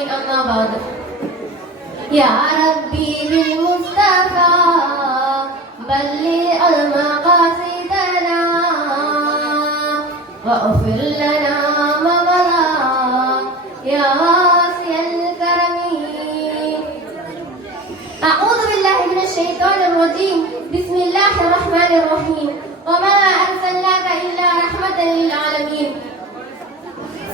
العالمين أما بعد يا ربي بالمصطفى بلغ المقاصدنا واغفر لنا ما مضى يا واسع الكرم. أعوذ بالله من الشيطان الرجيم. بسم الله الرحمن الرحيم. وما أرسلناك إلا رحمة للعالمين.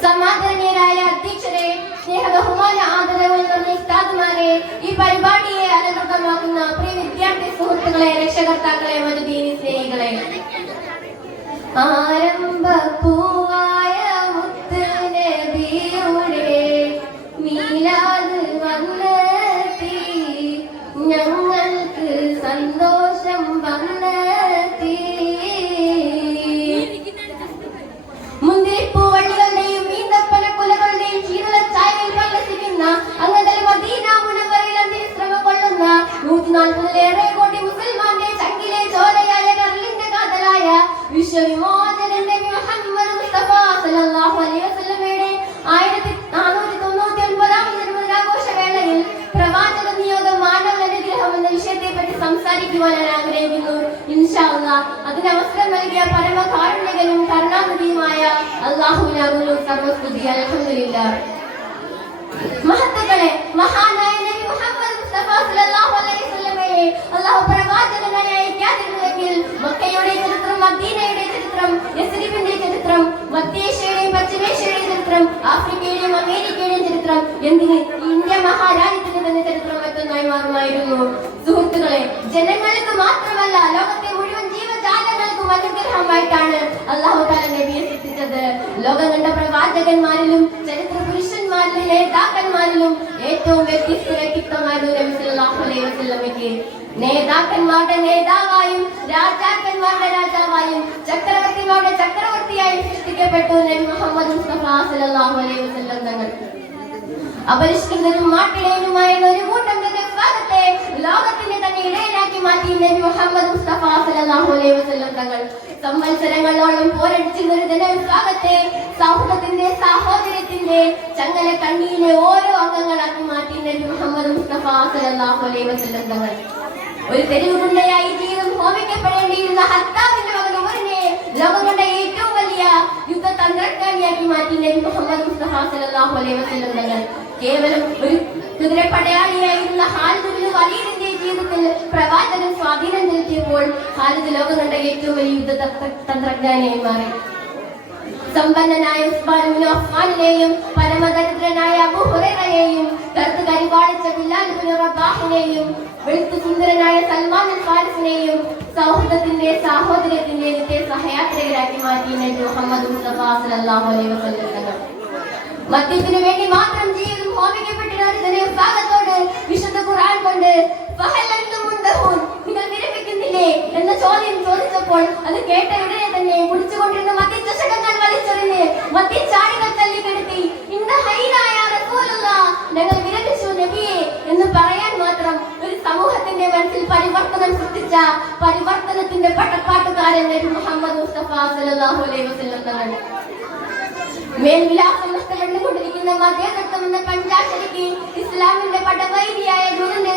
സമാദരണീയരായ അധ്യക്ഷരെ, സ്നേഹ ബഹുമാന ആദരവുള്ള ഉസ്താദുമാരെ, ഈ പരിപാടിയെ അലങ്കൃതമാക്കുന്ന പ്രിയ വിദ്യാർത്ഥി സുഹൃത്തുക്കളെ, രക്ഷകർത്താക്കളെ, മറ്റു ദീനി സ്നേഹികളെ, ആരംഭപ്പൂവായ മുത്ത് നബിയുടെ മീലാദ് വന്നെത്തി, ഞങ്ങൾക്ക് സന്തോഷം വന്നെത്തി. മുന്തിരിപ്പൂവള്ളികളുടെയും ഈന്തപ്പന കുലകളുടെയും ശീതളച്ചായയിൽ പ്രകസിക്കുന്ന അങ്ങതൽ മദീന മുനവ്വറയിൽ അന്ത്യവിശ്രമം കൊള്ളുന്ന 140-ലേറെ കോടി മുസൽമാന്റെ ചങ്കിലെ ചോരയായ കരളിന്റെ കാതലായ വിശ്വവിമോചനൻ നബി മുഹമ്മദ് മുസ്തഫ സല്ലല്ലാഹു അലൈഹി വസല്ലമയുടെ 1499-ാം ജന്മദിനാഘോഷവേളയിൽ പ്രവാചക നിയോഗം മാനവ അനുഗ്രഹം എന്ന വിഷയത്തെ പറ്റി സംസാരിക്കുവാൻ ഞാൻ ആഗ്രഹിക്കുന്നു. ഇൻഷാ അല്ലാഹ് അതിന് അവസരം നൽകിയ പരമകാരുണികനും കരുണാനിധിയുമായ അല്ലാഹുവിനാകുന്നു സർവസ്തുതി. അൽഹംദുലില്ലാഹ്. മഹത്തുക്കളെ, മഹാനായ നബി മുഹമ്മദ് മുസ്തഫ സല്ലല്ലാഹു അലൈഹി വസല്ലമയെ അല്ലാഹു പ്രവാചകനായി അയക്കാതിരുന്നുവെങ്കിൽ മക്കയുടെ ചരിത്രം, മദീനയുടെ ചരിത്രം, യസ്രിബിന്റെ ചരിത്രം, മധ്യേഷ്യയുടെയും പശ്ചിമേഷ്യയുടെയും ചരിത്രം, ആഫ്രിക്കയുടെയും അമേരിക്കയുടെയും ചരിത്രം, എന്തിന് ഇന്ത്യ മഹാരാജ്യത്തിന്റെ തന്നെ ചരിത്രം മറ്റൊന്നായി മാറുമായിരുന്നു. സുഹൃത്തുക്കളെ, ജനങ്ങൾക്ക് മാത്രമല്ല ലോകത്തെ മുഴുവൻ ജീവജാലങ്ങൾക്കും അനുഗ്രഹമായിട്ടാണ് അല്ലാഹു തആല നബിയെ സൃഷ്ടിച്ചത്. ലോകം കണ്ട പ്രവാചകന്മാരിലും ചരിത്ര പുരുഷന്മാരിലും നേതാക്കന്മാരിലും ഏറ്റവും വ്യത്യസ്ത വ്യക്തിത്വമായിരുന്നു നബി സല്ലല്ലാഹു അലൈഹി വസല്ലമയ്ക്ക്. നേതാക്കന്മാരുടെ നേതാവായും രാജാക്കന്മാരുടെ രാജാവായും ചക്രവർത്തിമാരുടെ ചക്രവർത്തിയായും സൃഷ്ടിക്കപ്പെട്ടു നബി മുഹമ്മദ് മുസ്തഫ സല്ലല്ലാഹു അലൈഹി വസല്ലം തങ്ങൾ. അപരിഷ്കൃതരും മാട്ടിടയനുമായിരുന്ന ഒരു കൂട്ടം ജനവിഭാഗത്തെ ലോകത്തിന്റെ തന്നെ ഇടയനാക്കി മാറ്റി നബി മുഹമ്മദ് മുസ്തഫ സല്ലല്ലാഹു അലൈഹി വസല്ലം തങ്ങൾ. സംവത്സരങ്ങളോളം പോരടിച്ചിരുന്ന ഒരു ജനവിഭാഗത്തെ സൗഹൃദത്തിന്റെ, സാഹോദര്യത്തിന്റെ ചങ്ങല കണ്ണിയിലെ ഓരോ അംഗങ്ങളാക്കി മാറ്റി നബി മുഹമ്മദ് മുസ്തഫ സല്ലല്ലാഹു അലൈഹി വസല്ലം തങ്ങൾ. ഒരു തെരുവ് ഗുണ്ടയായി ജീവിതം ഹോമിക്കപ്പെടേണ്ടിയിരുന്ന ഹത്താബിന്റെ മകൻ ഉമറിനെ ലോകം കണ്ട ഏറ്റവും വലിയ യുദ്ധതന്ത്രജ്ഞാനിയാക്കി മാറ്റി നബി മുഹമ്മദ് മുസ്തഫ സല്ലല്ലാഹു അലൈഹി വസല്ലം തങ്ങൾ. കേവലം ഒരു കുതിരപ്പടയാളിയായിരുന്ന ഖാലിദ് ഇബ്നു വലീദിന്റെ ജീവിതത്തിൽ പ്രവാചകൻ സ്വാധീനം ചെലുത്തിയപ്പോൾ ഖാലിദ് ലോകം കണ്ട ഏറ്റവും വലിയ യുദ്ധതന്ത്രജ്ഞാനിയായി മാറി. സമ്പന്നനായ ഉസ്മാൻ ഇബ്നു അഫ്ഫാനിനെയും പരമദരിദ്രനായ അബൂ ഹുറൈറയെയും കറുത്ത് കരിവാളിച്ച ബിലാൽ ഇബ്നു റബാഹിനെയും വെളുത്തു സുന്ദരനായ സൽമാൻ അൽ ഫാരിസിനെയും സൗഹൃദത്തിന്റെ, സാഹോദര്യത്തിന്റെ നിത്യ സഹയാത്രികരാക്കി മാറ്റി നബി മുഹമ്മദ് മുസ്തഫ സല്ലല്ലാഹു അലൈഹി വസല്ലം തങ്ങൾ. മദ്യത്തിനു വേണ്ടി മാത്രം ജീവിതം ഹോമിക്കപ്പെട്ടിരുന്ന വിഭാഗത്തോട് വിശുദ്ധ ഖുർആൻ കൊണ്ട് നിങ്ങൾ വിരമിക്കുന്നില്ലേ എന്ന ചോദ്യം ചോദിച്ചപ്പോൾ അത് കേട്ട ഉടനെ തന്നെ കുടിച്ചുകൊണ്ടിരുന്ന മദ്യചഷകങ്ങൾ വലിച്ചെറിഞ്ഞ് മദ്യച്ചാടികൾ തല്ലിക്കെടുത്തി ഞങ്ങൾ വിരമിച്ചു നബിയെ എന്ന് പറയാൻ മാത്രം ഒരു സമൂഹത്തിന്റെ മനസ്സിൽ പരിവർത്തനം സൃഷ്ടിച്ച പരിവർത്തനത്തിന്റെ പട്ടപ്പാട്ടുകാരൻ നബി മുഹമ്മദ് മുസ്തഫ സല്ലല്ലാഹു അലൈഹി വസല്ലം തങ്ങൾ. മേൽവിലാസം നഷ്ടപ്പെട്ടുകൊണ്ടിരിക്കുന്ന മതേതത്വം എന്ന പഞ്ചാശരിക്ക് ഇസ്ലാമിന്റെ പടവൈരിയായ ദൂതന്റെ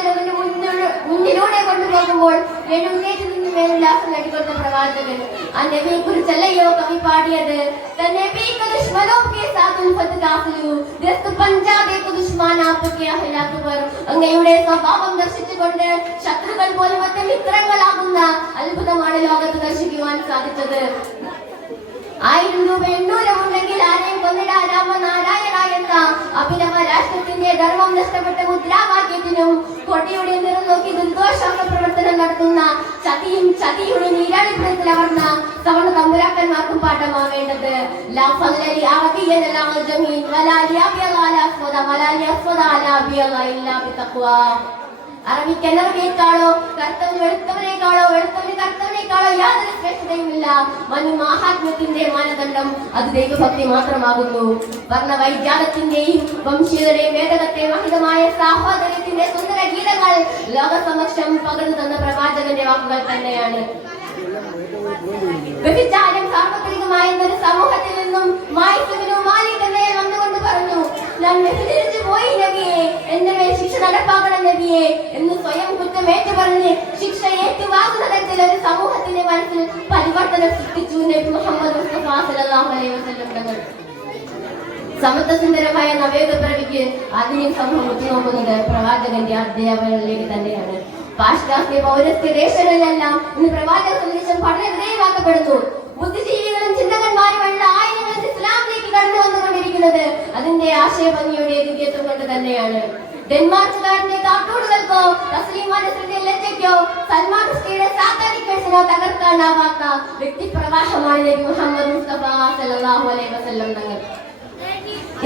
മുന്നിലൂടെ കൊണ്ടുപോകുമ്പോൾ എഴുന്നേറ്റ് നിന്ന് മേൽവിലാസം നേടിക്കൊടുത്ത പ്രവാചകൻ. ആ നബിയെ കുറിച്ചല്ലയോ കവി പാടിയത്? അങ്ങയുടെ സ്വഭാവം ദർശിച്ചുകൊണ്ട് ശത്രുക്കൾ പോലും മറ്റ് മിത്രങ്ങളാകുന്ന അത്ഭുതമാണ് ലോകത്ത് ദർശിക്കുവാൻ സാധിച്ചത്. 1000 രൂപ 800 ഉണ്ടെങ്കിൽ ആരെയും കൊന്നിടാൻ രാമനാരായണ എന്ന അഭിനവ രാഷ്ട്രത്തിന്റെ ധർമ്മം നഷ്ടപ്പെട്ട മുദ്രാവാക്യത്തിനും കൊടിയുടെ നിറം നോക്കി ദുർദോഷാക്ക പ്രവർത്തനം നടത്തുന്ന ചതിയുടെ നീരാളിപ്പുറത്തിൽ അമർന്ന സവർണ തമ്പുരാക്കന്മാർക്കും പാഠമാവേണ്ടത്. അറബിക്കനറബിയേക്കാളോ കർത്തവന് വെളുത്തവനേക്കാളോ വെളുത്തവന് കർത്തവനേക്കാളോ യാതൊരു ശ്രേഷ്ഠതയുമില്ല. മനുമാഹാത്മ്യത്തിന്റെ മാനദണ്ഡം അത് ദൈവഭക്തി മാത്രമാകുന്നു. വർണ്ണവൈജാതത്തിന്റെയും വംശീയതയുടെയും വേദകത്തെ മഹിതമായ സാഹോദര്യത്തിന്റെ സുന്ദര ഗീതങ്ങൾ ലോകസമക്ഷം പകർന്നു തന്ന പ്രവാചകന്റെ വാക്കുകൾ തന്നെയാണ്. വ്യഭിചാരം സാർവത്രികമായ ഒരു സമൂഹത്തിൽ നിന്നും മാലിക് വന്നുകൊണ്ട് പറഞ്ഞു, ഞാൻ വ്യഭിചരിച്ചു പോയി പോയി നബിയെ, എന്റെ മേൽ ശിക്ഷ നടപ്പാക്കണം നബിയെ എന്ന് സ്വയം കുറ്റമേറ്റു പറഞ്ഞ് ശിക്ഷ ഏറ്റുവാങ്ങുന്ന തരത്തിൽ ഒരു സമൂഹത്തിന്റെ മനസ്സിൽ പരിവർത്തനം സൃഷ്ടിച്ചു നബി മുഹമ്മദ് മുസ്തഫ സല്ലല്ലാഹു അലൈഹി വസല്ലം തങ്ങൾ. സമത്വസുന്ദരമായ നവയുഗ പിറവിക്ക് ആധുനിക സമൂഹം ഉറ്റുനോക്കുന്നത് പ്രവാചകന്റെ അധ്യാപനങ്ങളിലേക്ക് തന്നെയാണ്. പാശ്ചാത്യ പൗരസ്ത്യ ദേശങ്ങളിലെല്ലാം ഇന്ന് പ്രവാചക സന്ദേശം പഠന വിധേയമാക്കപ്പെടുന്നു. ബുദ്ധിജീവികളും ചിന്തകന്മാരുമുള്ള ആയിരങ്ങൾ ഇസ്ലാമിലേക്ക് കടന്നു വന്നുകൊണ്ടിരിക്കുന്നത് അതിന്റെ ആശയഭംഗിയുടെ ദിവ്യത്വം കൊണ്ട് തന്നെയാണ്. ഡെൻമാർക്കുകാരന്റെ കാർട്ടൂണുകൾക്കോ തസ്ലീമാന്റെ ലജ്ജയ്ക്കോ സൽമാൻ റുഷ്ദിയുടെ സാധാരിക്കേഴ്സിനോ തകർക്കാനാവാത്ത വ്യക്തിപ്രവാഹമാണ് നബി മുഹമ്മദ് മുസ്തഫ സല്ലല്ലാഹു അലൈഹി വസല്ലം തങ്ങൾ.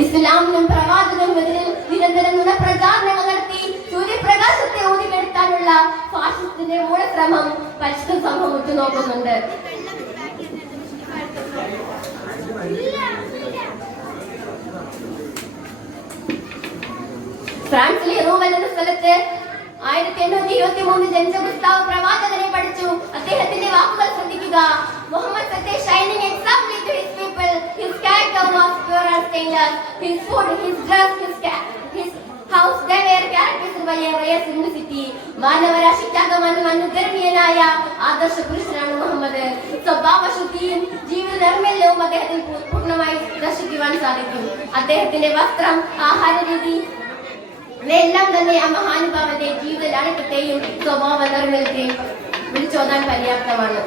ഇസ്ലാമിനും പ്രവാചകനുമെതിരിൽ നിരന്തരം നുണപ്രചാരണങ്ങൾ നടത്തി സൂര്യപ്രകാശത്തെ ഊതിക്കെടുത്താനുള്ള ഫാഷിസ്റ്റിന്റെ മൂലക്രമം പരിശുദ്ധ സമൂഹം ഉറ്റുനോക്കുന്നുണ്ട്. ഫ്രാൻസിലെ റൂവൽ എന്ന സ്ഥലത്ത് 1823 ജനിച്ച ഗുസ്താവ് പ്രവാചകനെ പഠിച്ചു. അദ്ദേഹത്തിന്റെ വാക്കുകൾ ശ്രദ്ധിക്കുക. Muhammad set a shining example to his people. His character was pure and stainless. His food, his dress, his house, they were characterized by a rare simplicity. മാനവരാശിക്കാകമാനം അനുകരണീയനായ ആദർശ പുരുഷനാണ് മുഹമ്മദ്. സ്വഭാവശുദ്ധിയും ജീവിത നൈർമല്യവും അദ്ദേഹത്തിൽ പൂർണ്ണമായി ദർശിക്കുവാൻ സാധിക്കും. അദ്ദേഹത്തിന്റെ വസ്ത്രം, ആഹാര രീതി ഇവയെല്ലാം തന്നെ ആ മഹാനുഭാവന്റെ ജീവിത ലാളിത്യത്തെയും സ്വഭാവ നൈർമല്യത്തെയും വിളിച്ചോതാൻ പര്യാപ്തമാണ്.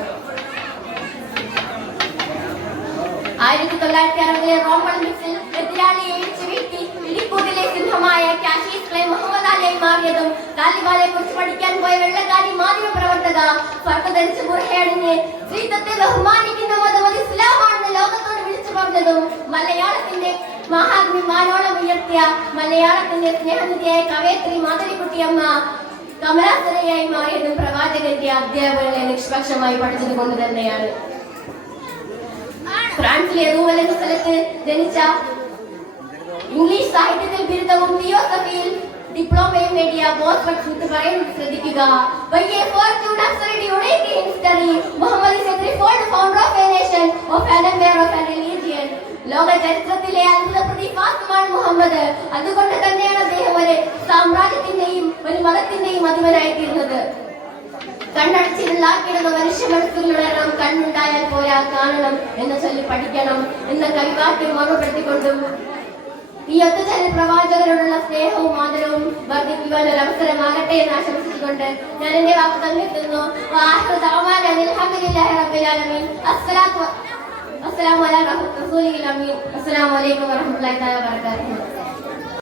1960 റോം ഒളിമ്പിക്സിൽ എതിരാളിയെ ഇടിച്ചു വീഴ്ത്തി ഇടിക്കൂട്ടിലെ സിംഹമായ കാഷീസ് ക്ലേ മുഹമ്മദ് അലിയായി മാറിയതും താലിബാനെ കുറിച്ച് പഠിക്കാൻ പോയ വെള്ളക്കാരി മാധ്യമ പ്രവർത്തക ഫർഖ ധരിച്ച് ബുർഖയണിഞ്ഞ് സ്ത്രീത്വത്തെ ബഹുമാനിക്കുന്ന മതം ഇസ്ലാമാണെന്ന് ലോകത്തോട് വിളിച്ചു പറഞ്ഞതും മലയാളത്തിന്റെ മഹാത്മി മാനോളം ഉയർത്തിയ മലയാളത്തിന്റെ സ്നേഹനിധിയായ കവയത്രി മാധവിക്കുട്ടിയമ്മ കമലാസരയായി മാറിയതും പ്രവാചകന്റെ അധ്യാപകരെ നിഷ്പക്ഷമായി പഠിച്ചത് കൊണ്ട് തന്നെയാണ്. ഫ്രാൻസിലെ റൂവൽ എന്ന സ്ഥലത്ത് ജനിച്ച ഇംഗ്ലീഷ് സാഹിത്യത്തിൽ ബിരുദവും തിയോസഫിയിൽ ഡിപ്ലോമയും നേടിയ ബോസ്വർത്ത് സ്മിത്ത് പറയുന്നത് ശ്രദ്ധിക്കുക. By a fortune absurdly unique in history, Muhammad is a threefold founder of a nation, of an empire, of a religion. ലോക ചരിത്രത്തിലെ അത്ഭുത പ്രതിഭാസമാണ് മുഹമ്മദ്. അതുകൊണ്ട് തന്നെയാണ് അദ്ദേഹം ഒരു സാമ്രാജ്യത്തിന്റെയും ഒരു മതത്തിന്റെയും അധിപനായി തീർന്നത്. കണ്ണടച്ചിരുന്നാക്കിടുന്ന മനുഷ്യ മനസ്സുകളുടെ നാം കണ്ണുണ്ടായാൽ പോരാ, കാണണം എന്ന ചൊല്ലി പഠിക്കണം എന്ന കവിവാക്യം ഓർമ്മപ്പെടുത്തിക്കൊണ്ടും ഈ ഒത്തുചേരൽ പ്രവാചകരോടുള്ള സ്നേഹവും ആദരവും വർദ്ധിപ്പിക്കാൻ ഒരു അവസരമാകട്ടെ എന്ന് ആശംസിച്ചുകൊണ്ട് ഞാൻ എന്റെ വാക്കുകൾ നിർത്തുന്നു. അസ്സലാമു അലൈക്കും വറഹ്മത്തുള്ളാഹി വബറകാതുഹു.